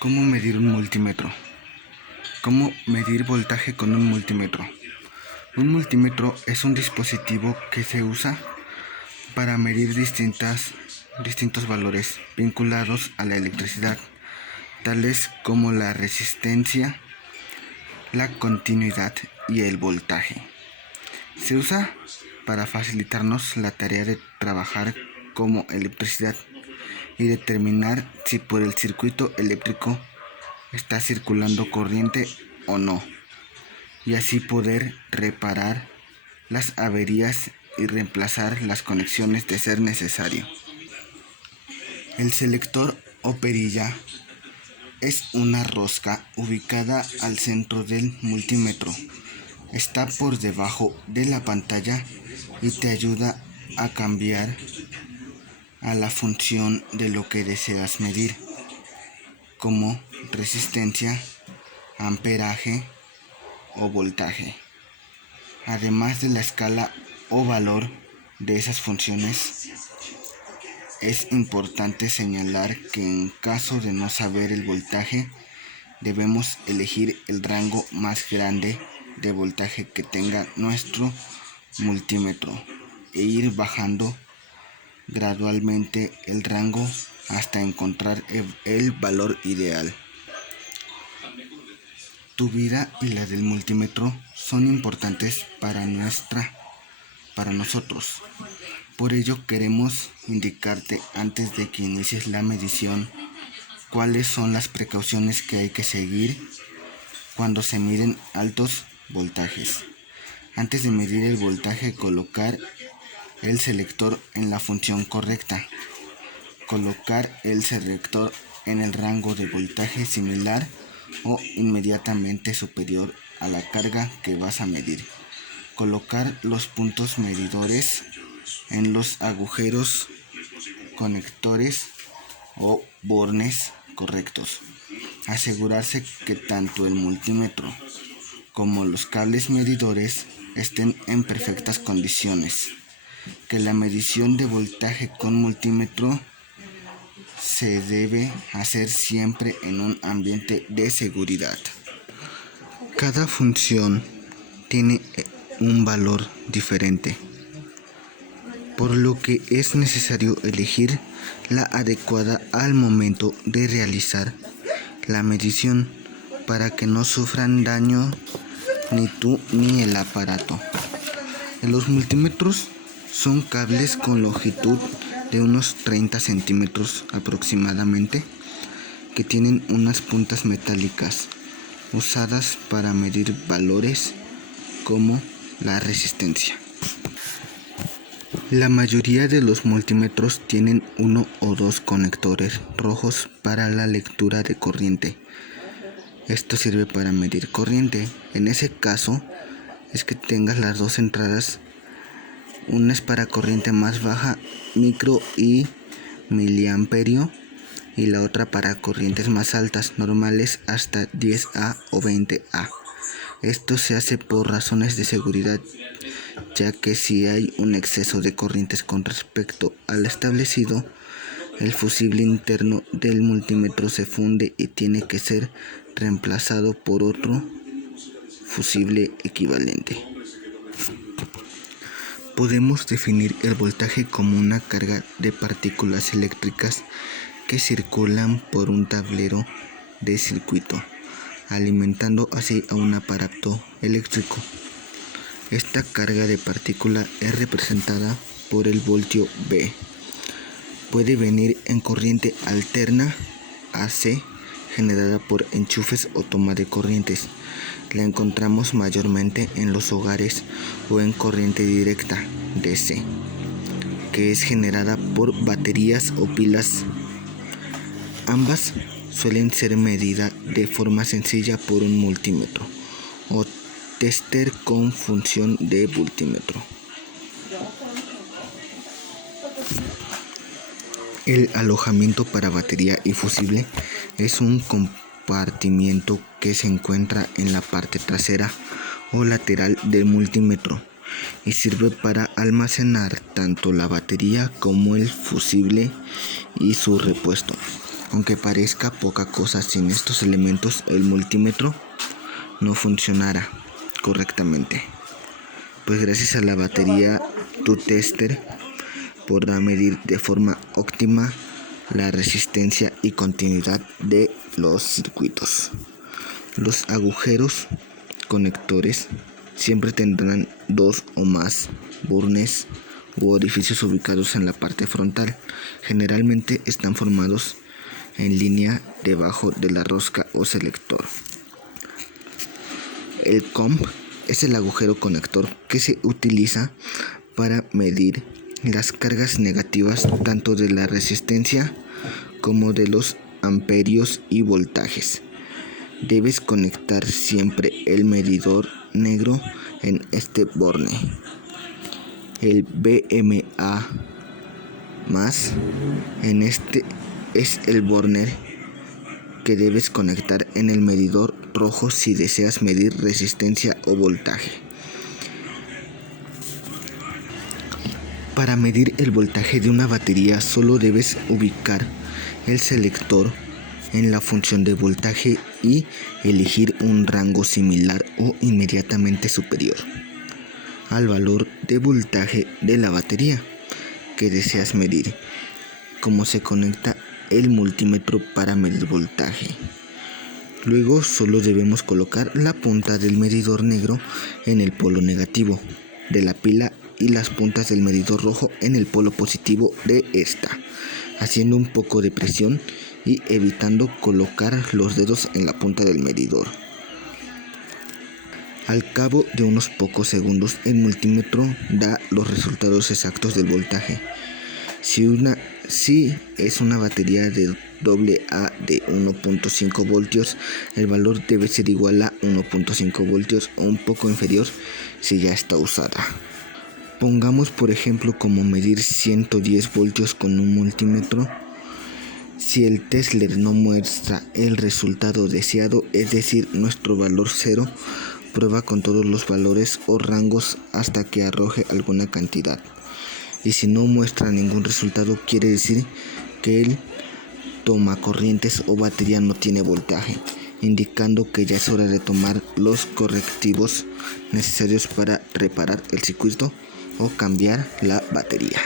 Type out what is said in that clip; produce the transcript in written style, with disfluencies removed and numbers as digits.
¿Cómo medir un multímetro? ¿Cómo medir voltaje con un multímetro? Un multímetro es un dispositivo que se usa para medir distintos valores vinculados a la electricidad, tales como la resistencia, la continuidad y el voltaje. Se usa para facilitarnos la tarea de trabajar como electricidad y determinar si por el circuito eléctrico está circulando corriente o no, y así poder reparar las averías y reemplazar las conexiones de ser necesario. El selector o perilla es una rosca ubicada al centro del multímetro. Está por debajo de la pantalla y te ayuda a cambiar a la función de lo que deseas medir, como resistencia, amperaje o voltaje. Además de la escala o valor de esas funciones, es importante señalar que en caso de no saber el voltaje, debemos elegir el rango más grande de voltaje que tenga nuestro multímetro e ir bajando gradualmente el rango hasta encontrar el valor ideal. Tu vida y la del multímetro son importantes para nosotros. Por ello queremos indicarte antes de que inicies la medición cuáles son las precauciones que hay que seguir cuando se miden altos voltajes. Antes de medir el voltaje, colocar el selector en la función correcta. Colocar el selector en el rango de voltaje similar o inmediatamente superior a la carga que vas a medir. Colocar los puntos medidores en los agujeros, conectores o bornes correctos. Asegurarse que tanto el multímetro como los cables medidores estén en perfectas condiciones. Que la medición de voltaje con multímetro se debe hacer siempre en un ambiente de seguridad. Cada función tiene un valor diferente, por lo que es necesario elegir la adecuada al momento de realizar la medición para que no sufran daño ni tú ni el aparato. Los multímetros son cables con longitud de unos 30 centímetros aproximadamente, que tienen unas puntas metálicas usadas para medir valores como la resistencia. La mayoría de los multímetros tienen uno o dos conectores rojos para la lectura de corriente. Esto sirve para medir corriente. En ese caso es que tengas las dos entradas. Una es para corriente más baja, micro y miliamperio, y la otra para corrientes más altas, normales hasta 10A o 20A. Esto se hace por razones de seguridad, ya que si hay un exceso de corrientes con respecto al establecido, el fusible interno del multímetro se funde y tiene que ser reemplazado por otro fusible equivalente. Podemos definir el voltaje como una carga de partículas eléctricas que circulan por un tablero de circuito, alimentando así a un aparato eléctrico. Esta carga de partícula es representada por el voltio V. Puede venir en corriente alterna AC, generada por enchufes o toma de corrientes. La encontramos mayormente en los hogares, o en corriente directa DC, que es generada por baterías o pilas. Ambas suelen ser medidas de forma sencilla por un multímetro o tester con función de voltímetro. El alojamiento para batería y fusible es un compartimiento que se encuentra en la parte trasera o lateral del multímetro y sirve para almacenar tanto la batería como el fusible y su repuesto. Aunque parezca poca cosa, sin estos elementos el multímetro no funcionará correctamente. Pues gracias a la batería, tu tester podrá medir de forma óptima la resistencia y continuidad de los circuitos. Los agujeros conectores siempre tendrán dos o más burnes u orificios ubicados en la parte frontal. Generalmente están formados en línea debajo de la rosca o selector. El comp es el agujero conector que se utiliza para medir las cargas negativas tanto de la resistencia como de los amperios y voltajes. Debes conectar siempre el medidor negro en este borne. El BMA más en este es el borne que debes conectar en el medidor rojo si deseas medir resistencia o voltaje. Para medir el voltaje de una batería solo debes ubicar el selector en la función de voltaje y elegir un rango similar o inmediatamente superior al valor de voltaje de la batería que deseas medir. Como se conecta el multímetro para medir voltaje. Luego solo debemos colocar la punta del medidor negro en el polo negativo de la pila y las puntas del medidor rojo en el polo positivo de esta, haciendo un poco de presión y evitando colocar los dedos en la punta del medidor. Al cabo de unos pocos segundos el multímetro da los resultados exactos del voltaje. Si es una batería de AA de 1.5 voltios, el valor debe ser igual a 1.5 voltios o un poco inferior si ya está usada. Pongamos por ejemplo como medir 110 voltios con un multímetro. Si el tester no muestra el resultado deseado, es decir, nuestro valor cero, prueba con todos los valores o rangos hasta que arroje alguna cantidad. Y si no muestra ningún resultado, quiere decir que el tomacorrientes o batería no tiene voltaje, indicando que ya es hora de tomar los correctivos necesarios para reparar el circuito o cambiar la batería.